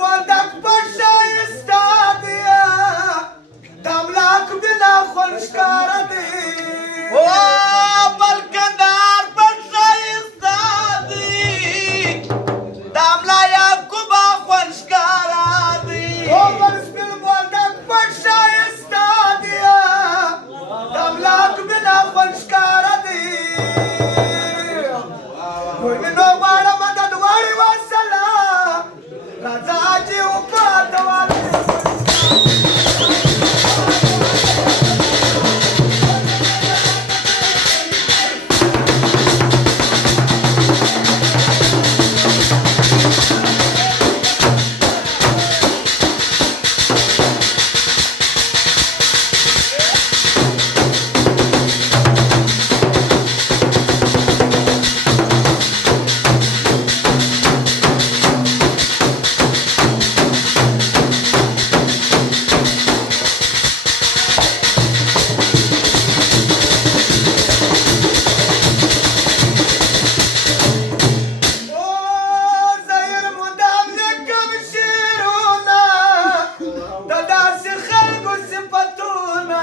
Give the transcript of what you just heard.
बोलदाक पशाइस्तादिया दमलाक बिना खुशकार दे ओ बलकंदार पशाइस्तादी दामला याकुबा खुशकारादी ओ बरस्बिल बोलदाक पशाइस्तादिया दमलाक बिना खुशकार दे कोई नो वाला मदद वाली वसला राजाजी उपातवाले ओ زیر مدام یکم شرونا دادی خلقو صفتونا